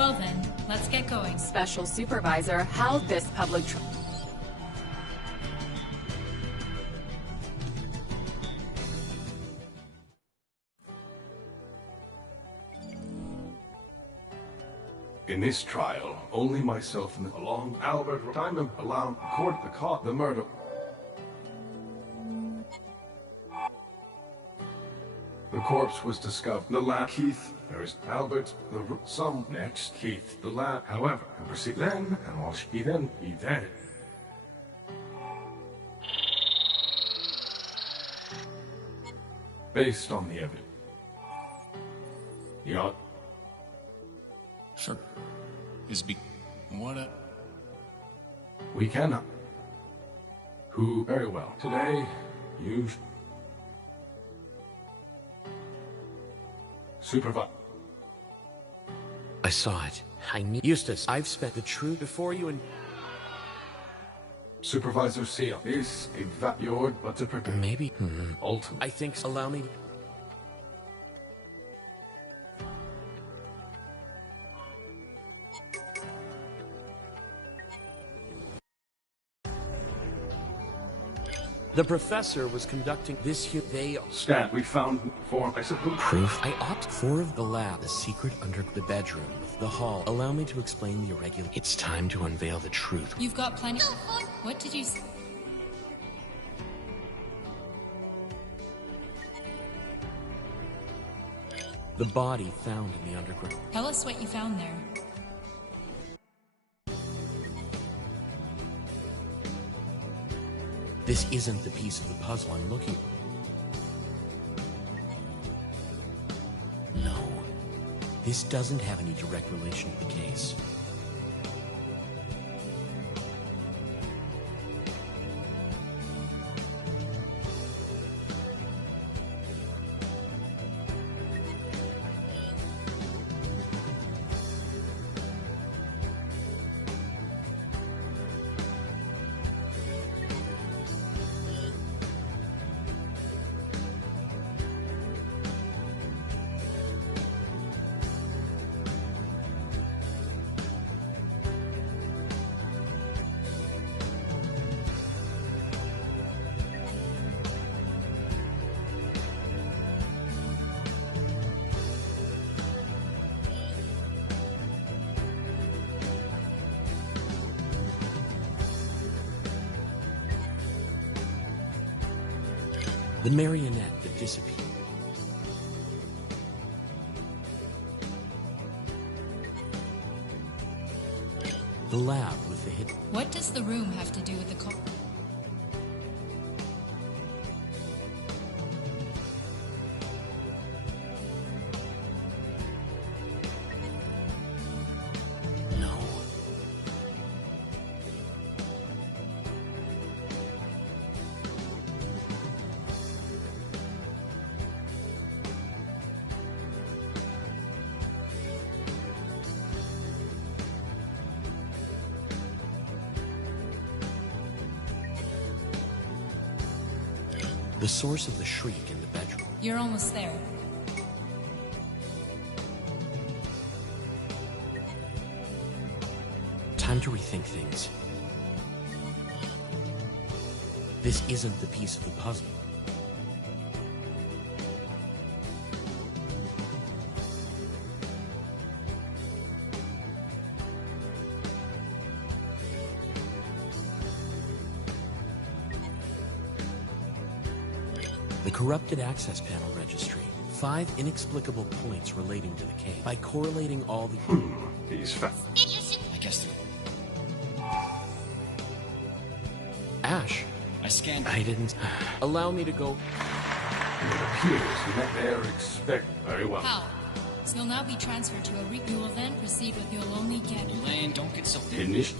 Well then, let's get going. Special Supervisor held this public In this trial, only myself and along Albert Diamond allow court the caught the murder. The corpse was discovered. The lad Keith, there is Albert, the some next Keith, the lad, however, and proceed then, and all he then be dead. Based on the evidence. Yeah. Sure. What a... We cannot. Who very well. Today, you supervise. I saw it. I knew. Eustace, I've spent the truth before you and... Supervisor Seal is evaluated, but to prepare. Maybe. Ultimate. I think. Allow me. The professor was conducting this here. They Stat, we found four, I suppose. Proof? I opt four of the lab, the secret under the bedroom, the hall. Allow me to explain the irregular. It's time to unveil the truth. You've got plenty. What did you say? The body found in the underground. Tell us what you found there. This isn't the piece of the puzzle I'm looking for. No. This doesn't have any direct relation to the case. The marionette that disappeared. The lab with the hidden... What does the room have to do with the call? No. The source of the shriek in the bedroom. You're almost there. Time to rethink things. This isn't the piece of the puzzle. The corrupted access panel registry. 5 inexplicable points relating to the case. By correlating all the... These facts. I guess... Ash. I scanned... I didn't... Allow me to go... It appears that they're expect very well. How? You'll now be transferred to a You will then proceed with your lonely get. Elaine, don't get so... Initial.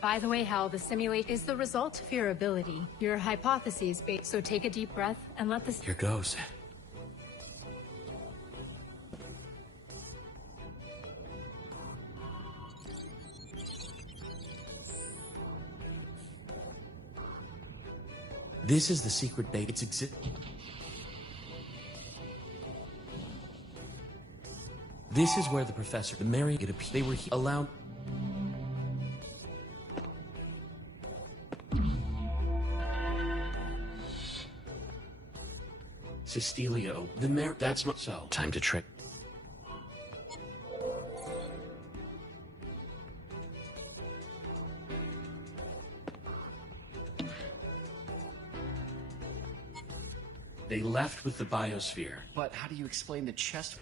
By the way, Hal, the simulation Is the result of your ability. Your hypotheses based. So take a deep breath and let this. Here goes. This is the secret bait. It's This is where the professor, the Mary, they were allowed. Cestilio, the Mary, that's not so. Time to trick. They left with the biosphere. But how do you explain the chest?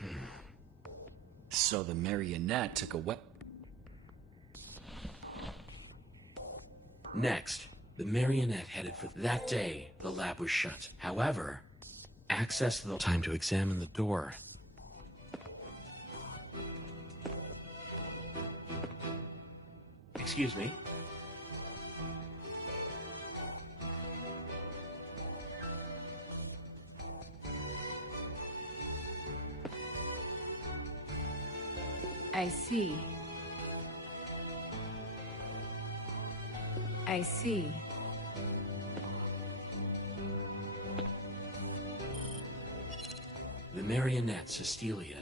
So the marionette took a weapon. Next, the marionette headed for that day. The lab was shut. However, access to the time to examine the door. Excuse me. I see. I see. The marionette, Cecilia.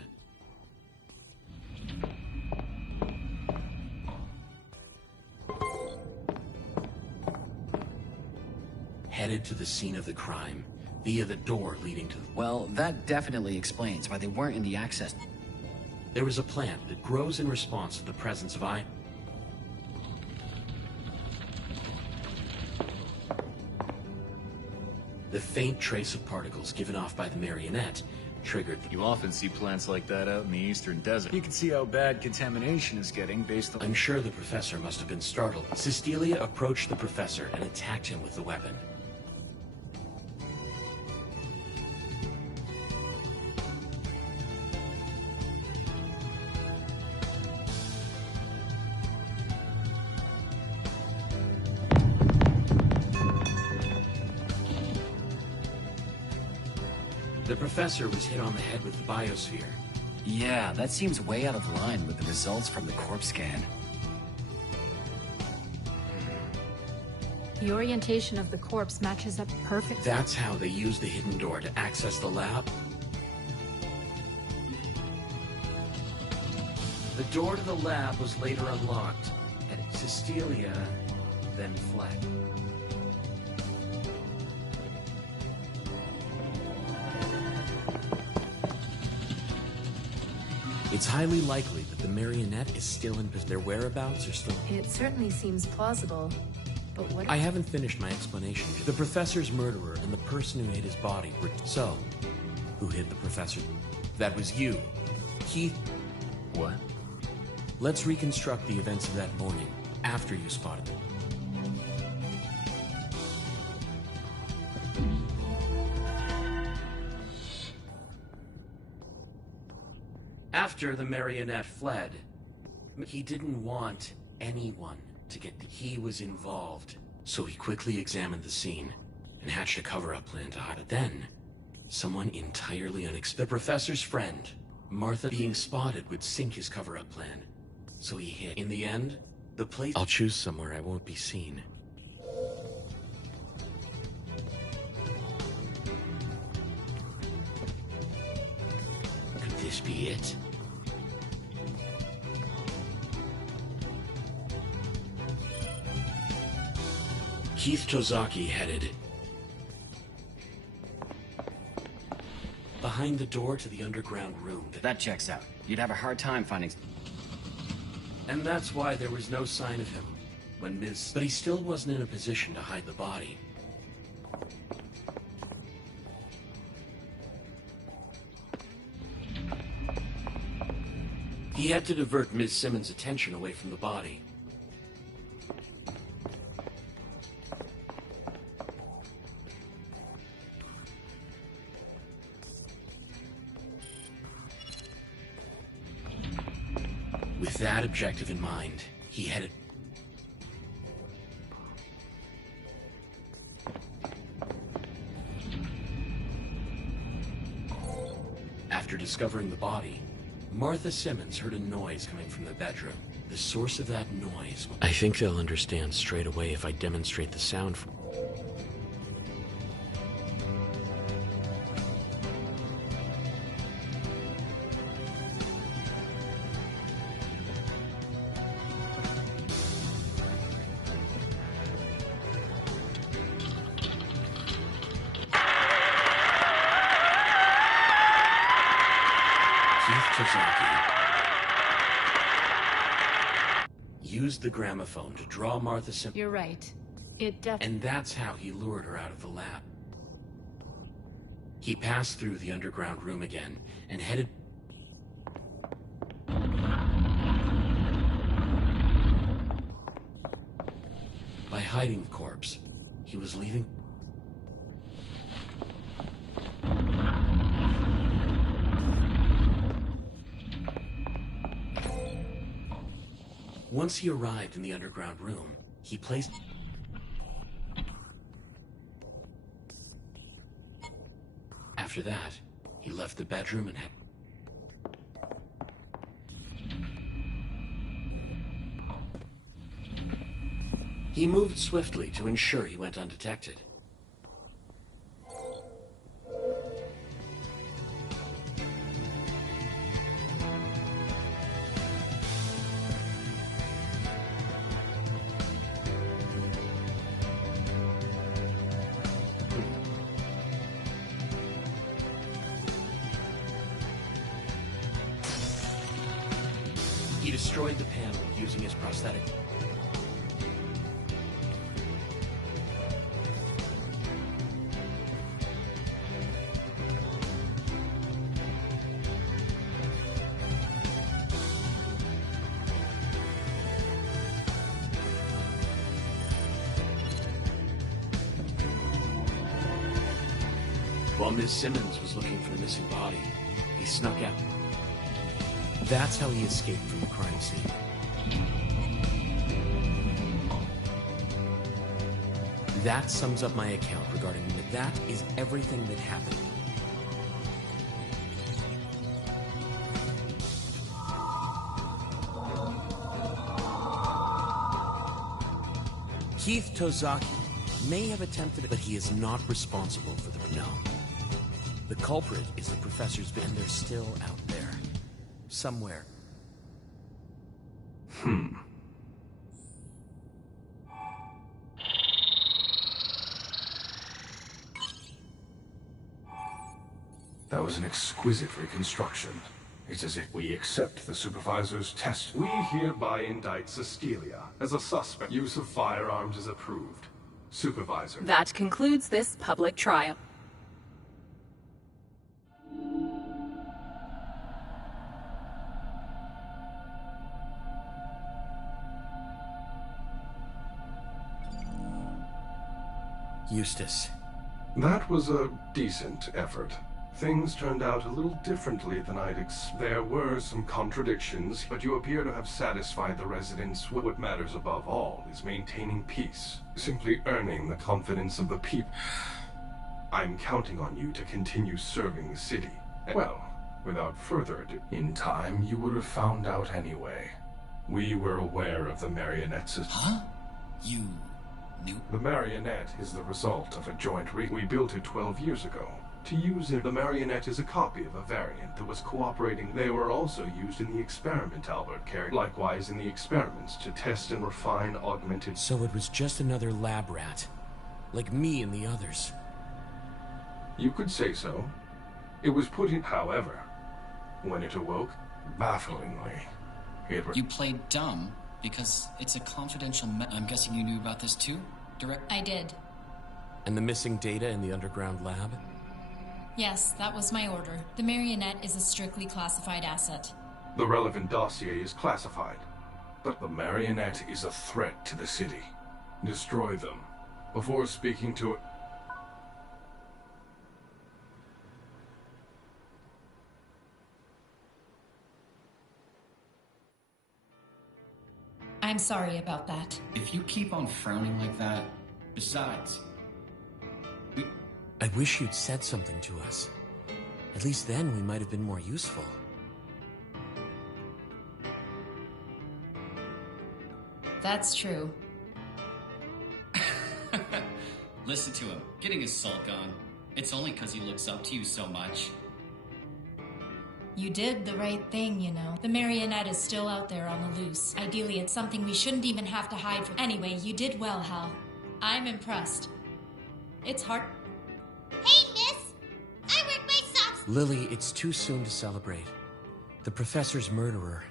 Headed to the scene of the crime via the door leading to the... Well, that definitely explains why they weren't in the access. There is a plant that grows in response to the presence of The faint trace of particles given off by the marionette triggered the... You often see plants like that out in the eastern desert. You can see how bad contamination is getting based on... I'm sure the professor must have been startled. Cecilia approached the professor and attacked him with the weapon. The professor was hit on the head with the biosphere. Yeah, that seems way out of line with the results from the corpse scan. The orientation of the corpse matches up perfectly. That's how they used the hidden door to access the lab. The door to the lab was later unlocked, and Cecilia then fled. It's highly likely that the marionette is still in their whereabouts are still... It certainly seems plausible, but what... I haven't finished my explanation. The professor's murderer and the person who hid his body were... So, who hid the professor? That was you, Keith. What? Let's reconstruct the events of that morning, after you spotted them. After the marionette fled, he didn't want anyone to get... He was involved, so he quickly examined the scene and hatched a cover-up plan to hide it. Then, someone entirely unexpected. The professor's friend, Martha, being spotted would sink his cover-up plan, so he hid. In the end, the place... I'll choose somewhere I won't be seen. Could this be it? Keith Tozaki headed behind the door to the underground room. That checks out. You'd have a hard time finding... And that's why there was no sign of him when Ms. But he still wasn't in a position to hide the body. He had to divert Ms. Simmons' attention away from the body. With that objective in mind, he headed... After discovering the body, Martha Simmons heard a noise coming from the bedroom. The source of that noise... I think they'll understand straight away if I demonstrate the sound from... Used the gramophone to draw Martha Simmons. You're right. It definitely... And that's how he lured her out of the lab. He passed through the underground room again and headed... By hiding the corpse, he was leaving... Once he arrived in the underground room, he placed... After that, he left the bedroom and had... He moved swiftly to ensure he went undetected. He destroyed the panel using his prosthetic. While Ms. Simmons was looking for the missing body, he snuck out. That's how he escaped from the crime scene. That sums up my account regarding that is everything that happened. Keith Tozaki may have attempted it, but he is not responsible for the no. The culprit is the professor's, and they're still out there. Somewhere. That was an exquisite reconstruction. It's as if we accept the supervisor's test. We hereby indict Cecilia as a suspect. Use of firearms is approved. Supervisor. That concludes this public trial. Eustace. That was a decent effort. Things turned out a little differently than I'd There were some contradictions, but you appear to have satisfied the residents. What matters above all is maintaining peace, simply earning the confidence of the people. I'm counting on you to continue serving the city. Well, without further ado, in time you would have found out anyway. We were aware of the marionette system. Huh? You knew? The marionette is the result of a joint we built it 12 years ago. To use it, the marionette is a copy of a variant that was cooperating. They were also used in the experiment Albert carried. Likewise in the experiments to test and refine augmented... So it was just another lab rat. Like me and the others. You could say so. It was put in... However, when it awoke, bafflingly, You played dumb because it's a confidential I'm guessing you knew about this too? I did. And the missing data in the underground lab? Yes, that was my order. The marionette is a strictly classified asset. The relevant dossier is classified, but the marionette is a threat to the city. Destroy them before speaking to it. I'm sorry about that. If you keep on frowning like that, besides... I wish you'd said something to us. At least then we might have been more useful. That's true. Listen to him, getting his sulk on. It's only because he looks up to you so much. You did the right thing, you know. The marionette is still out there on the loose. Ideally, it's something we shouldn't even have to hide from. Anyway, you did well, Hal. I'm impressed. It's hard. Hey, miss! I work my socks! Lily, it's too soon to celebrate. The professor's murderer.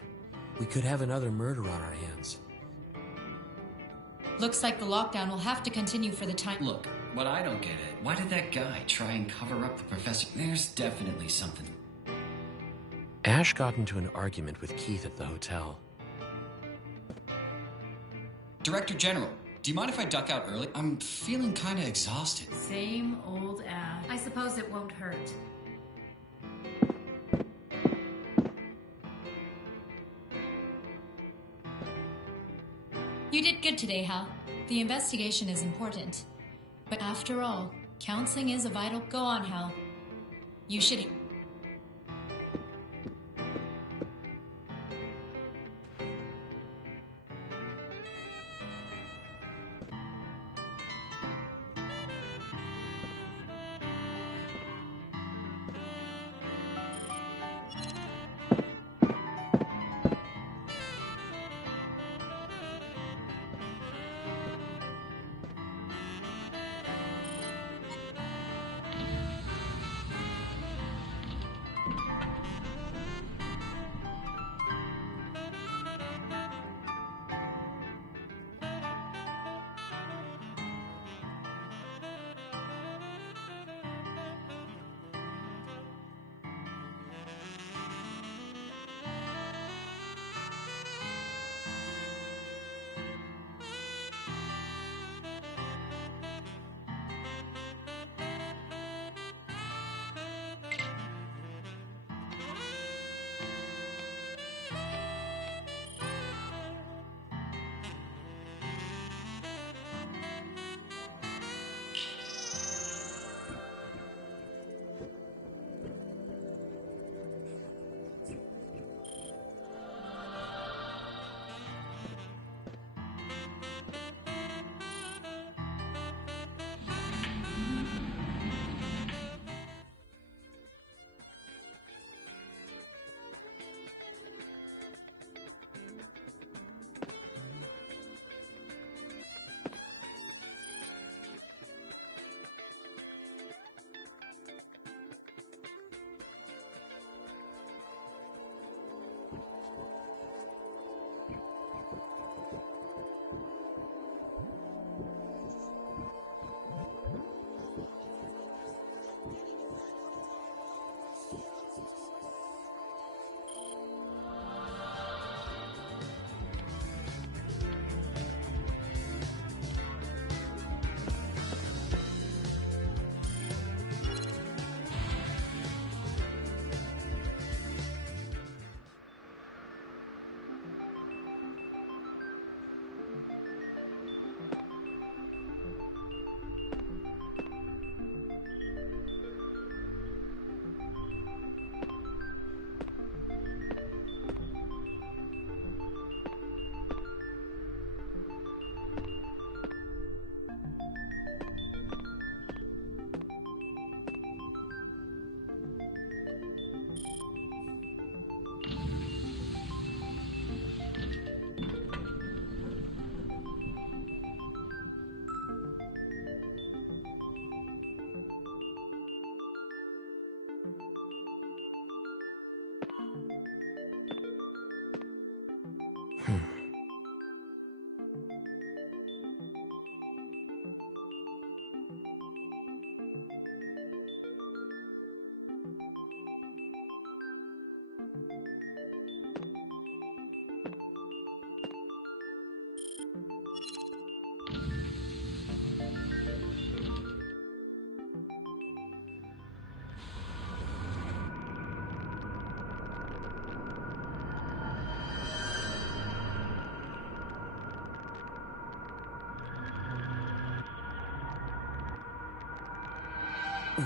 We could have another murder on our hands. Looks like the lockdown will have to continue for the time. Look, what I don't get it, why did that guy try and cover up the professor? There's definitely something. Ash got into an argument with Keith at the hotel. Director General, do you mind if I duck out early? I'm feeling kind of exhausted. Same old Ash. I suppose it won't hurt. You did good today, Hal. The investigation is important. But after all, counseling is a vital... Go on, Hal. You should...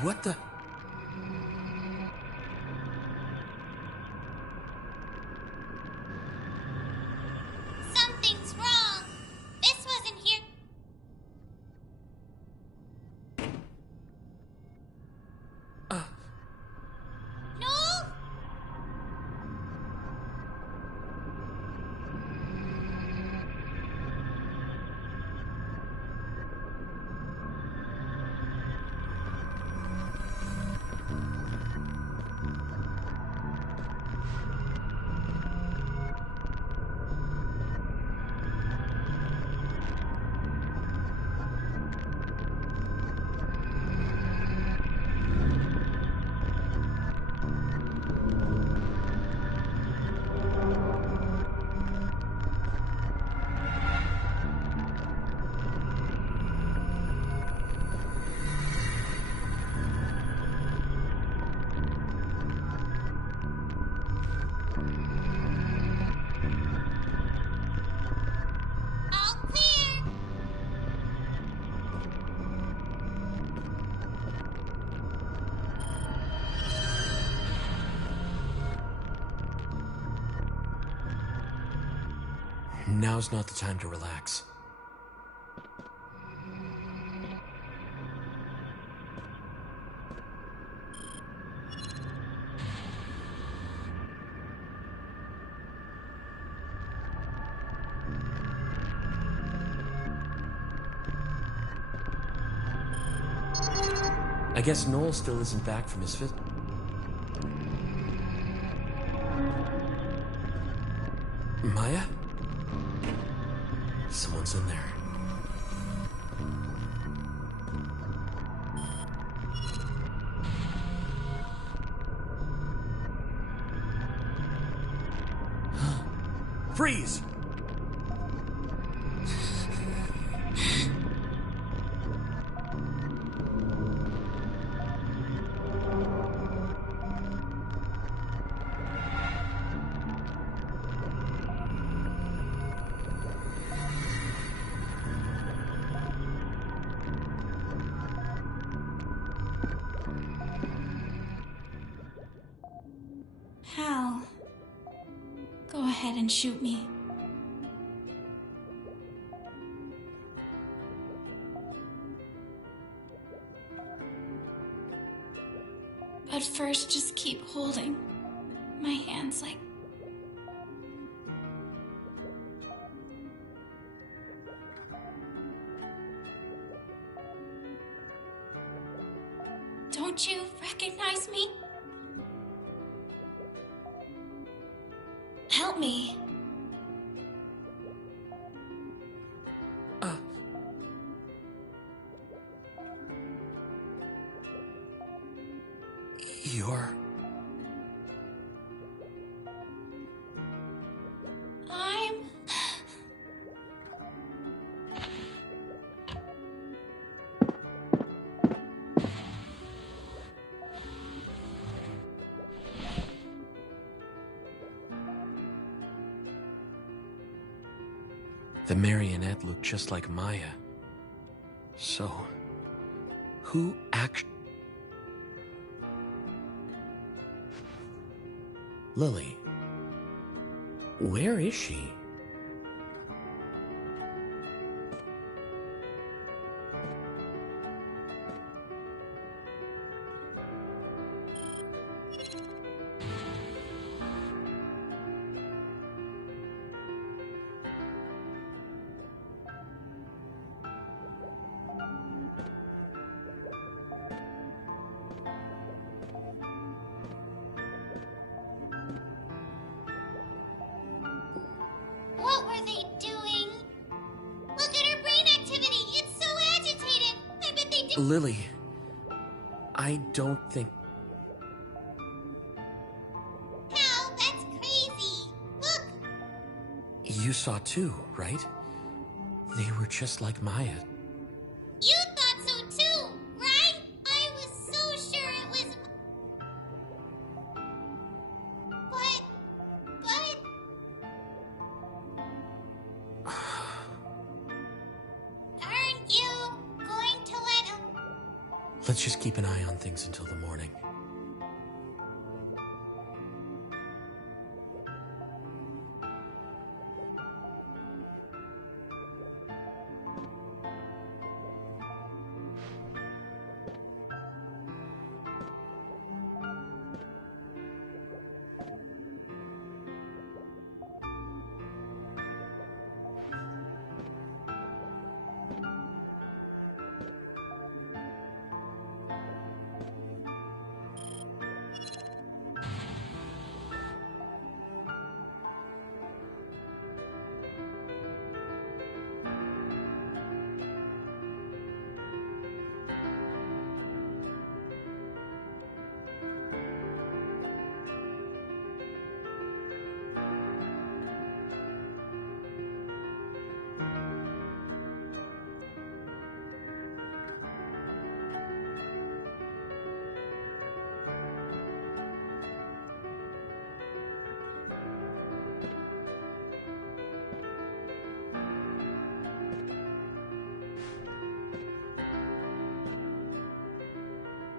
What the... Now's not the time to relax. I guess Noel still isn't back from his visit. Maya? Someone's in there. Freeze! Hal, go ahead and shoot me. But first, just keep holding my hands like... Don't you recognize me? Help me. You're... I'm... The marionette looked just like Maya. So, who actually... Lily. Where is she? What were they doing? Look at her brain activity. It's so agitated. I bet they did. Lily. I don't think... Hal, that's crazy. Look. You saw too, right? They were just like Maya. You thought so too, right? I was so sure it was... But... Aren't you going to let him... Let's just keep an eye on things until the morning.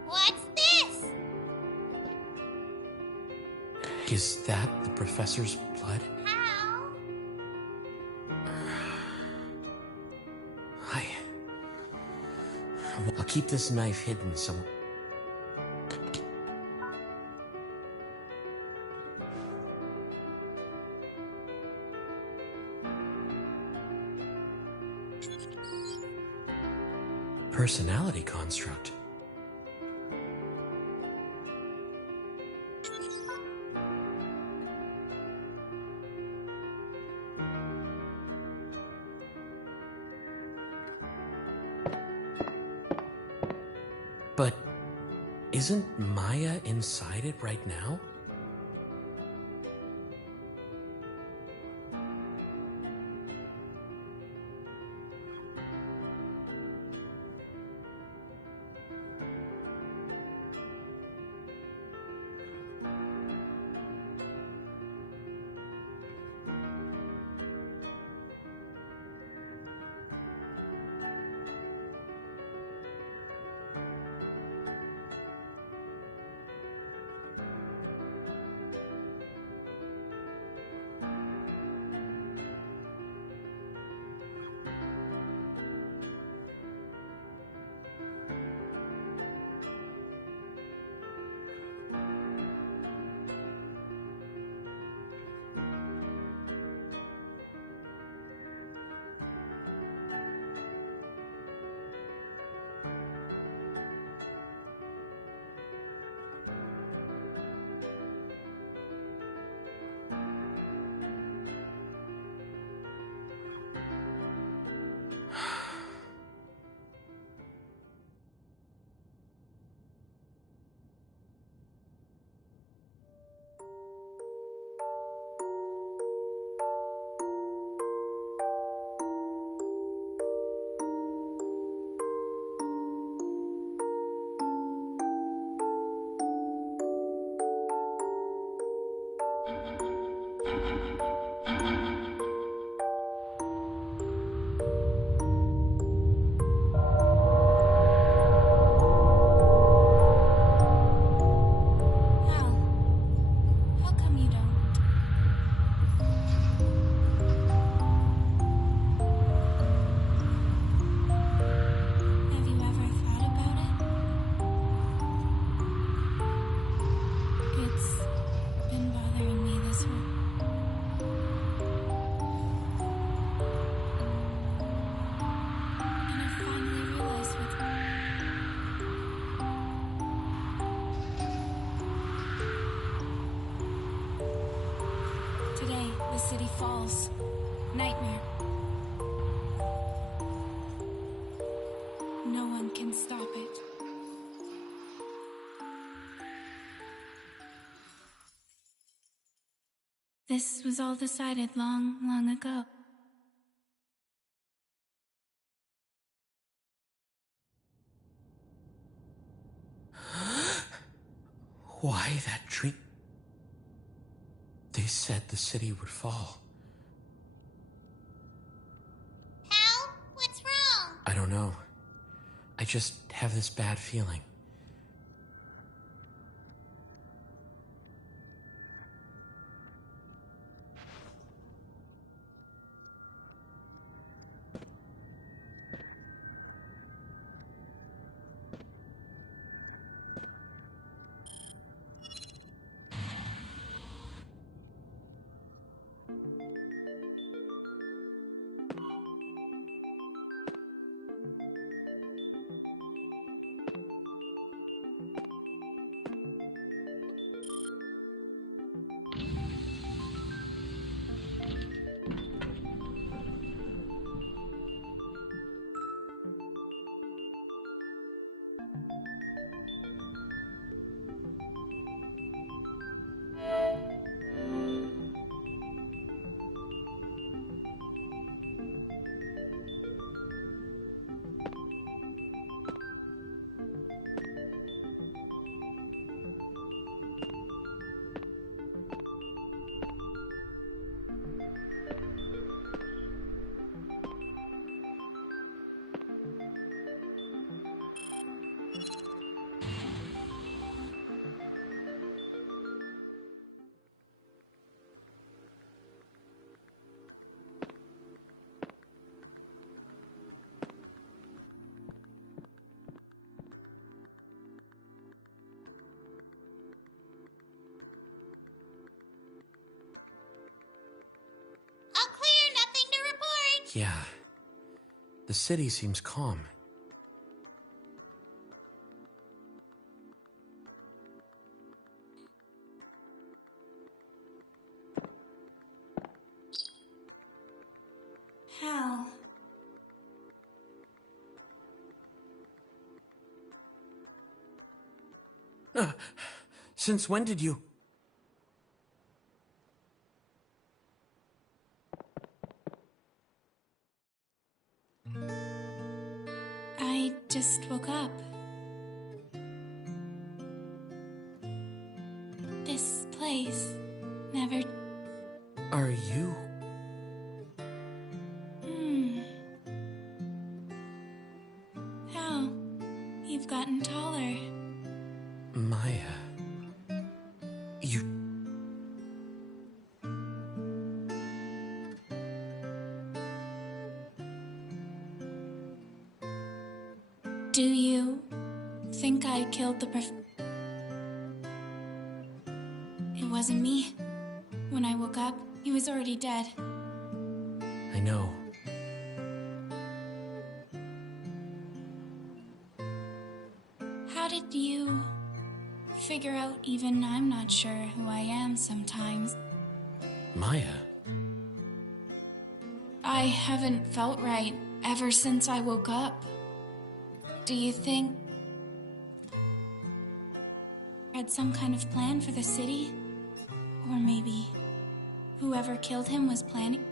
What's this? Is that the professor's blood? Hal? I'll keep this knife hidden somewhere. Personality construct. But isn't Maya inside it right now? city falls. Nightmare. No one can stop it. This was all decided long, long ago. Why that dream? They said the city would fall. Hal? What's wrong? I don't know. I just have this bad feeling. Yeah. The city seems calm. Hal. Since when did you... I just woke up. This place never... Are you... Hal, you've gotten taller. Maya... You... Do you think I killed the It wasn't me. When I woke up, he was already dead. I know. How did you figure out even I'm not sure who I am sometimes? Maya? I haven't felt right ever since I woke up. Do you think I had some kind of plan for the city? Or maybe whoever killed him was planning?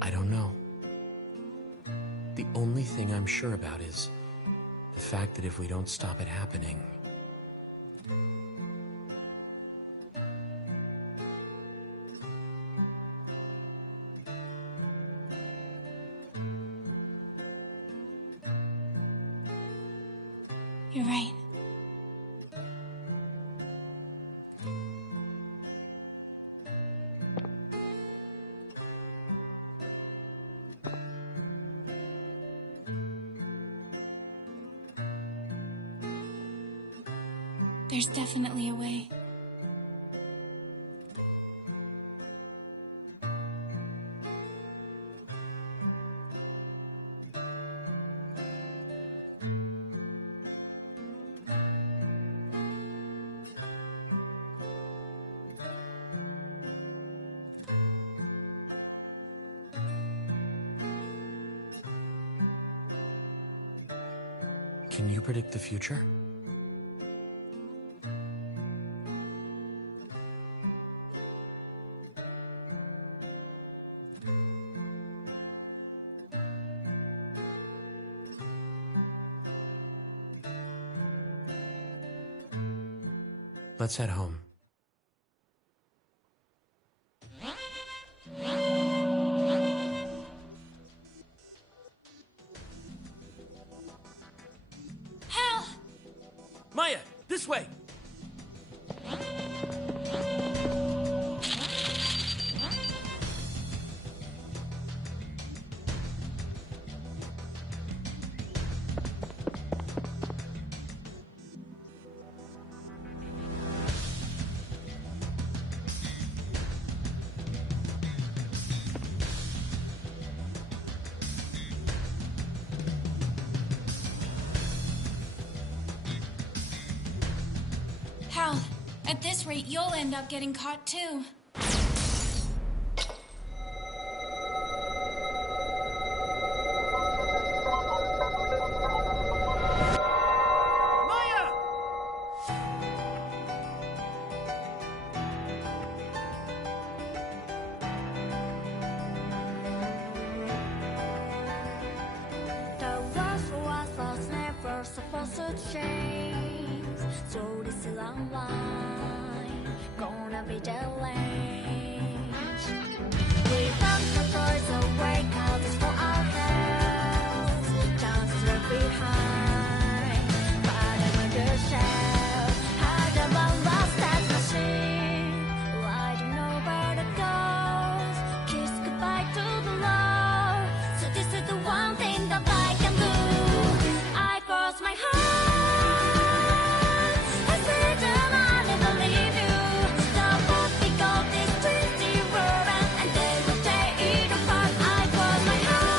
I don't know. The only thing I'm sure about is the fact that if we don't stop it happening... You're right. There's definitely a way. Can you predict the future? Let's head home. Hal! Maya, this way! Hal, at this rate, you'll end up getting caught too. Maya! The world was never supposed to change. So this long line gonna be challenged. We found the birds away, cause for our health. Just left behind, but I'm the shell. Had a one last dance machine. I don't know where it goes. Kiss goodbye to the love. So this is the one thing that I can do. I cross my heart. This twisty world, and they will tear it apart. I cross my heart.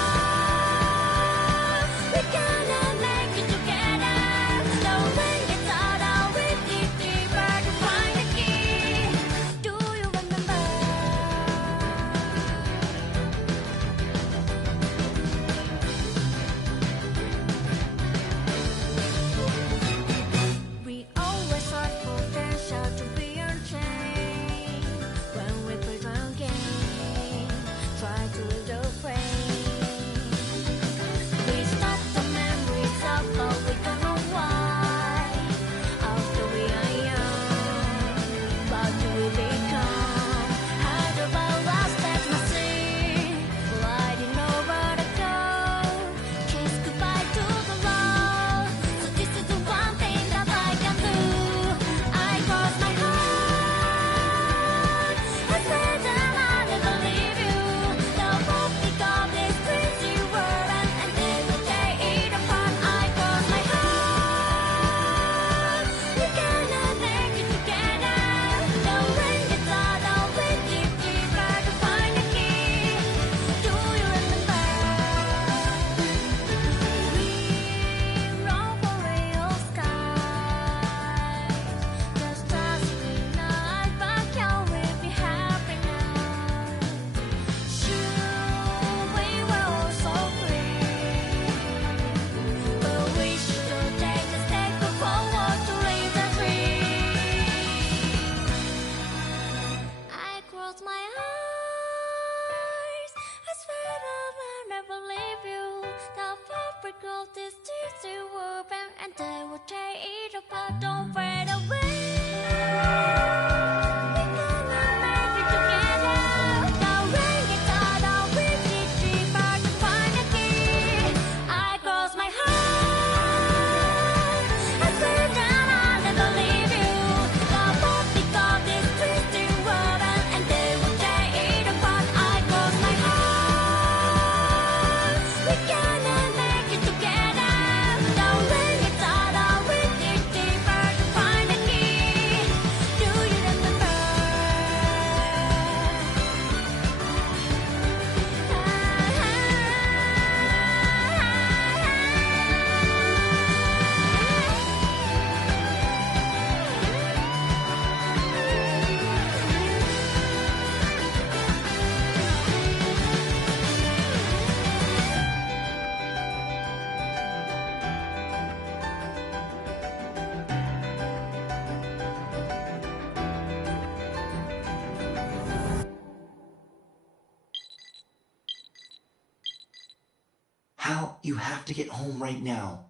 You have to get home right now.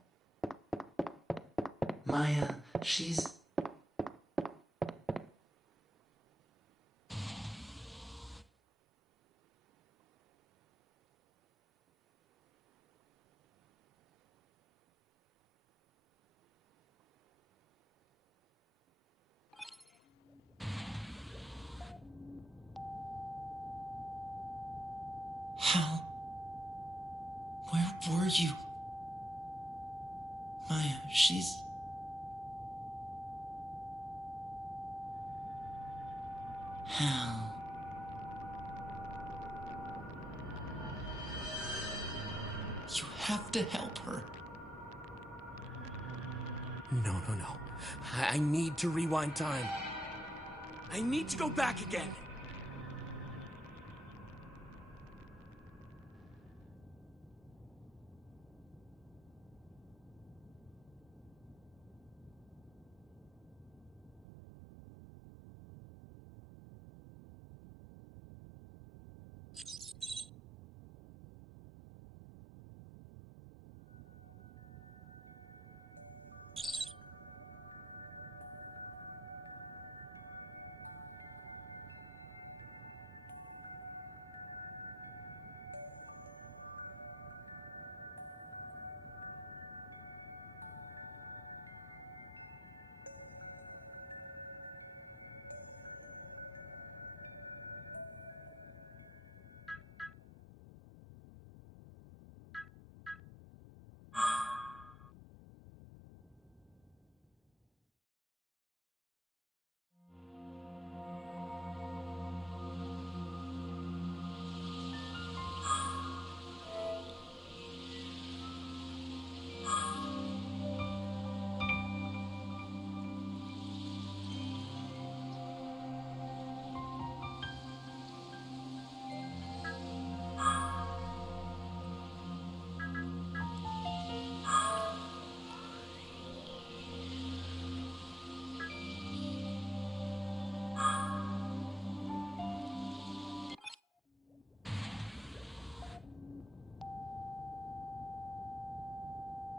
Maya, she's... Hal, where were you? Maya, she's... Hal... You have to help her. No. I need to rewind time. I need to go back again.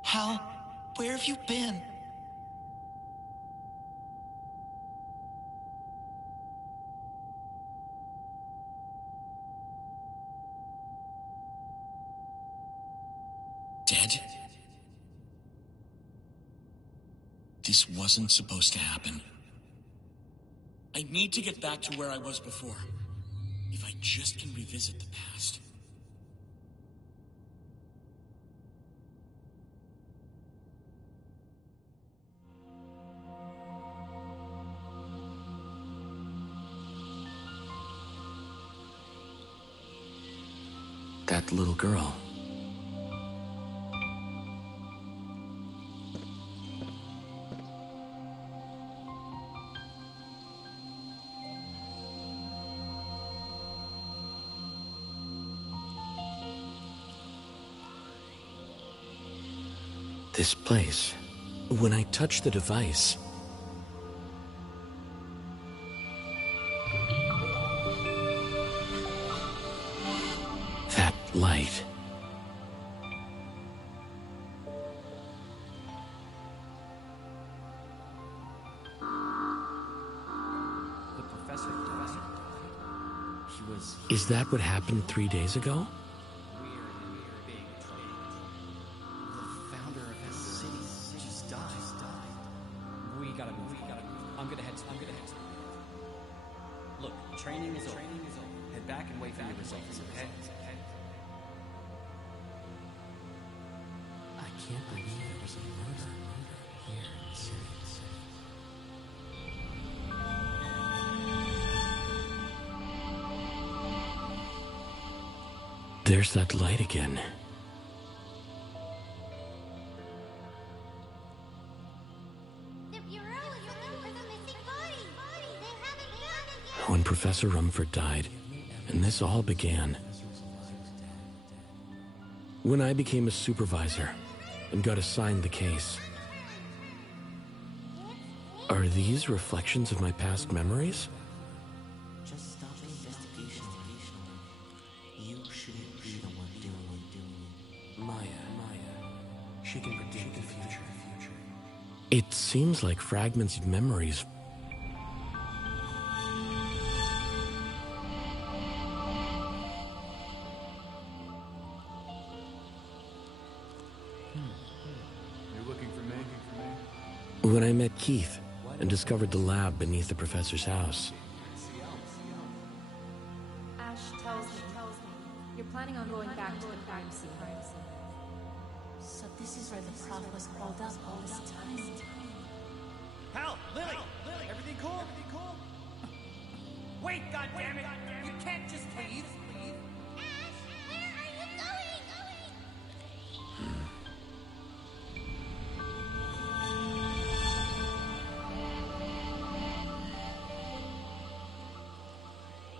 Hal, where have you been? Dead? This wasn't supposed to happen. I need to get back to where I was before. If I just can revisit the past. That little girl. This place. When I touch the device, that light. The professor died. He was... Is that what happened 3 days ago? Look, training is over. Head back and wait for your results, okay? I can't believe there was a murder here in the city. There's that light again. When Professor Rumford died, and this all began. When I became a supervisor and got assigned the case. Are these reflections of my past memories? Just stop the investigation. You shouldn't be the one doing it. Maya. It seems like fragments of memories. You're looking for me? When I met Keith and discovered the lab beneath the professor's house. Ash tells me you're planning on going back to the crime scene. So this is where the prof was holed up all this time. Hal! Lily! Everything cool? Wait, goddammit! You can't just leave! Ash, where are you going?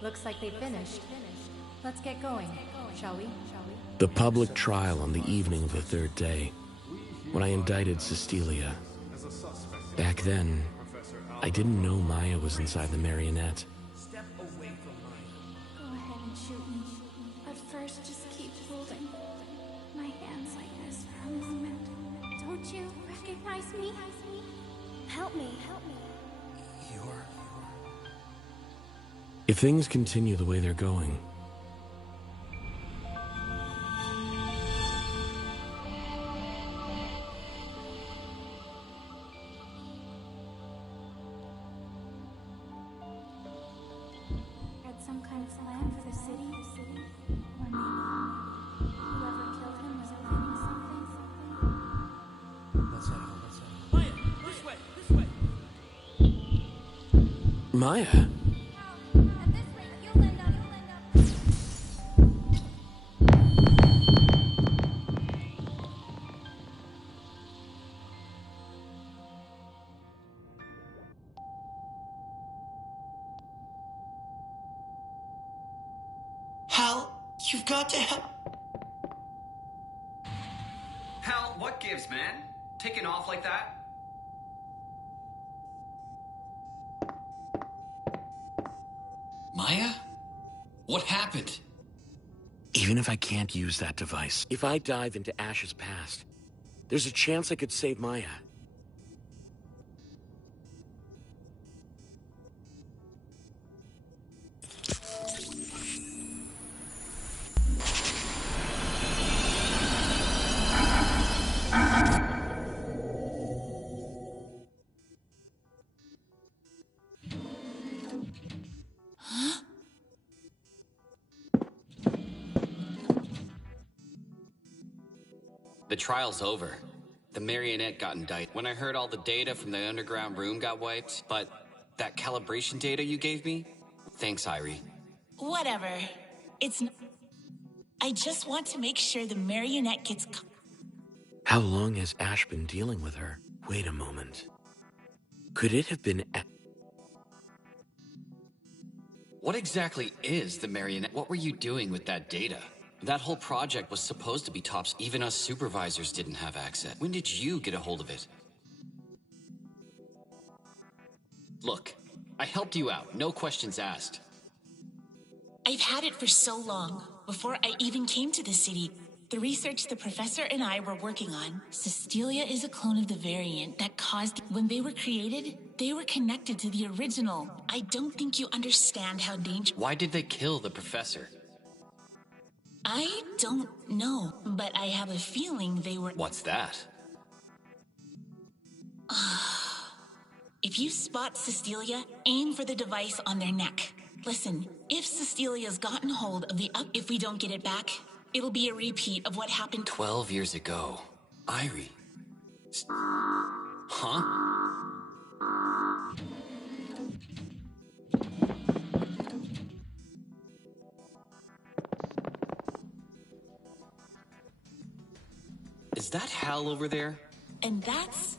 Looks like they finished. Let's get going, shall we? The public trial on the evening of the third day, when I indicted Cecilia. Back then, I didn't know Maya was inside the marionette. Step away from mine. Go ahead and shoot me. But first, just keep holding my hands like this for a moment. Don't you recognize me? Help me. If things continue the way they're going, Had some kind of plan for the city? Or maybe whoever killed him was planning something? Let's head home. Maya, this way! Maya? At this rate, you'll end up. Hal, you've got to help. Hal, what gives, man? Taking off like that? Maya? What happened? Even if I can't use that device, if I dive into Ash's past, there's a chance I could save Maya. The trial's over. The marionette got indicted. When I heard all the data from the underground room got wiped, but that calibration data you gave me? Thanks, Irie. Whatever. I just want to make sure the marionette gets. How long has Ash been dealing with her? Wait a moment. Could it have been What exactly is the marionette? What were you doing with that data? That whole project was supposed to be tops. Even us supervisors didn't have access. When did you get a hold of it? Look, I helped you out. No questions asked. I've had it for so long. Before I even came to the city, the research the professor and I were working on, Cecilia is a clone of the variant that caused. When they were created, they were connected to the original. I don't think you understand how dangerous. Why did they kill the professor? I don't know, but I have a feeling they were. What's that? If you spot Cecilia, aim for the device on their neck. Listen, if Cecilia's gotten hold of the if we don't get it back, it'll be a repeat of what happened 12 years ago. Irie. Huh? Is that Hal over there? And that's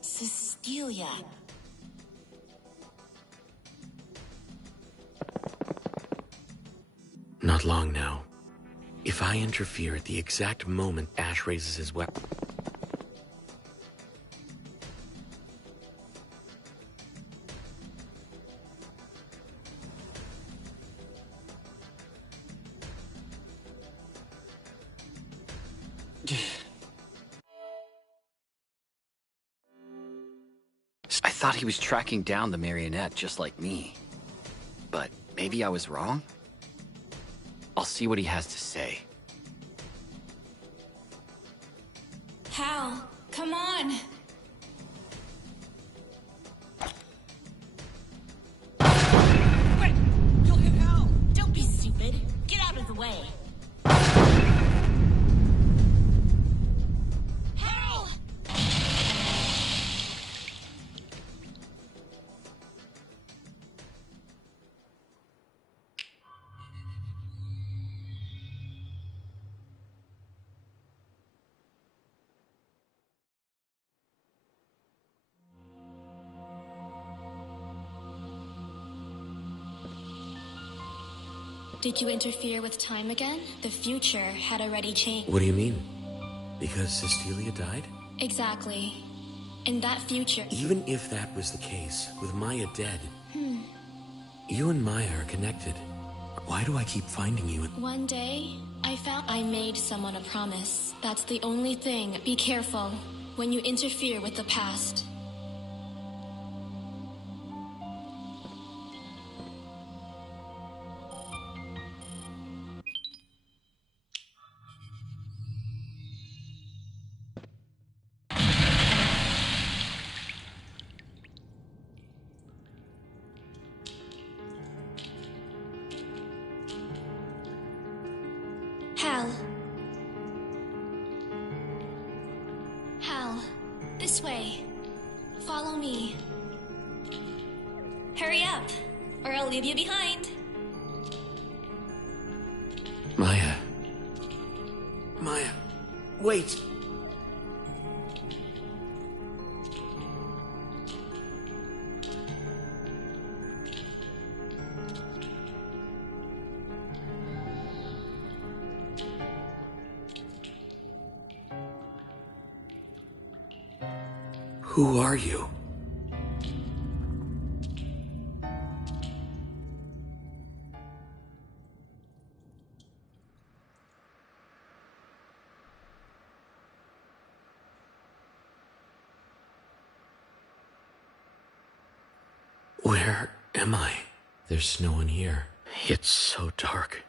Cecilia. Not long now. If I interfere at the exact moment Ash raises his weapon... I thought he was tracking down the marionette just like me. But maybe I was wrong? I'll see what he has to say. Hal, come on! Wait! You'll hit Hal! Don't be stupid. Get out of the way. Hal! Did you interfere with time again? The future had already changed. What do you mean? Because Cecilia died? Exactly. In that future... Even if that was the case, with Maya dead, you and Maya are connected. Why do I keep finding you? One day, I made someone a promise. That's the only thing. Be careful when you interfere with the past. Hal, this way. Follow me. Hurry up, or I'll leave you behind. Maya. Maya. Wait! Who are you? Where am I? There's no one here. It's so dark.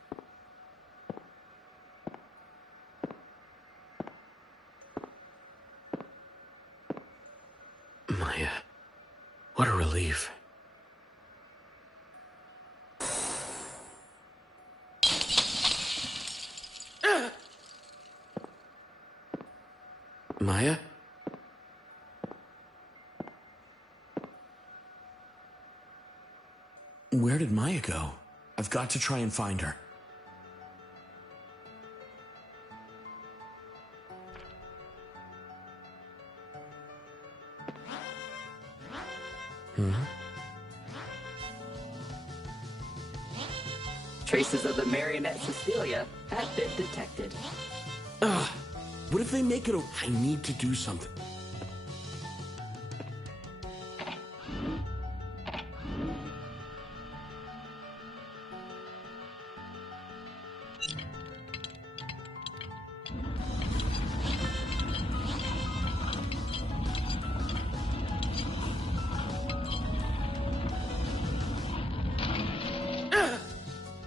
Maya, what a relief. Maya? Where did Maya go? I've got to try and find her. Traces of the marionette Cecilia have been detected. What if they make it I need to do something.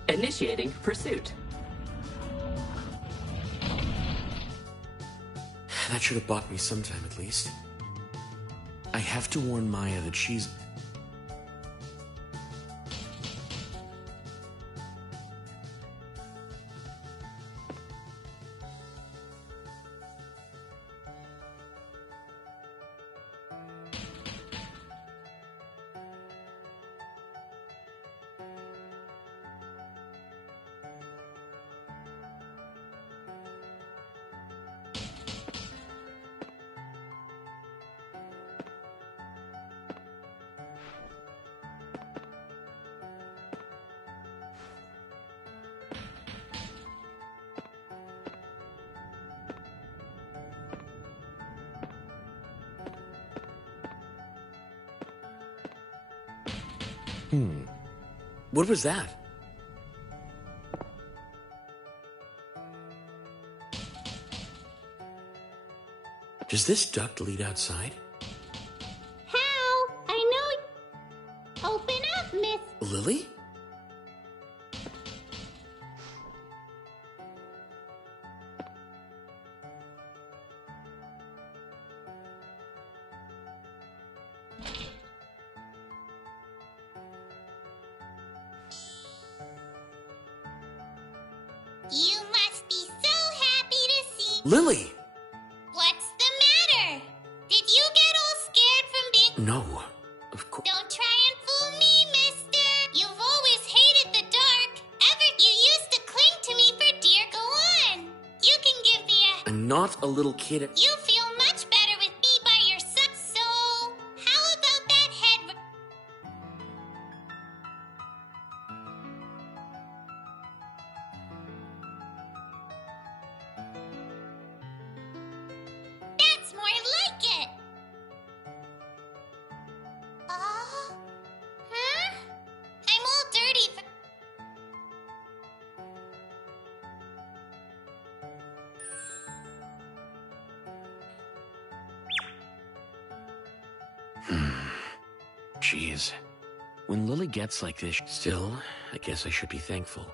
Initiating pursuit. That should have bought me some time at least. I have to warn Maya that she's... What was that? Hal! Open up, Miss. Lily? You must be so happy to see. Lily! What's the matter? Did you get all scared from being... No, of course. Don't try and fool me, mister. You've always hated the dark. You used to cling to me for dear. Go on. You can give me a... I'm not a little kid. You feel much better with me by your side, so... How about that head... That's more like it. Huh? I'm all dirty for... Jeez. When Lily gets like this, still, I guess I should be thankful.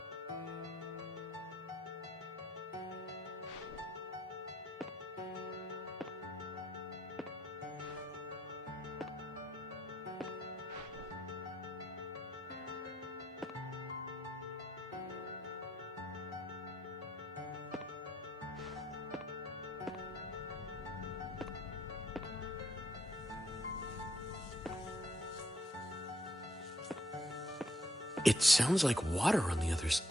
It sounds like water on the other side.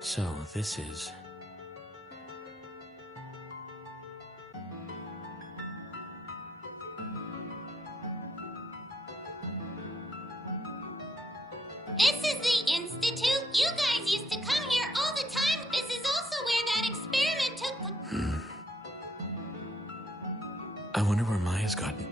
So, this is... This is the Institute. You guys used to come here all the time. This is also where that experiment took... I wonder where Maya's gotten.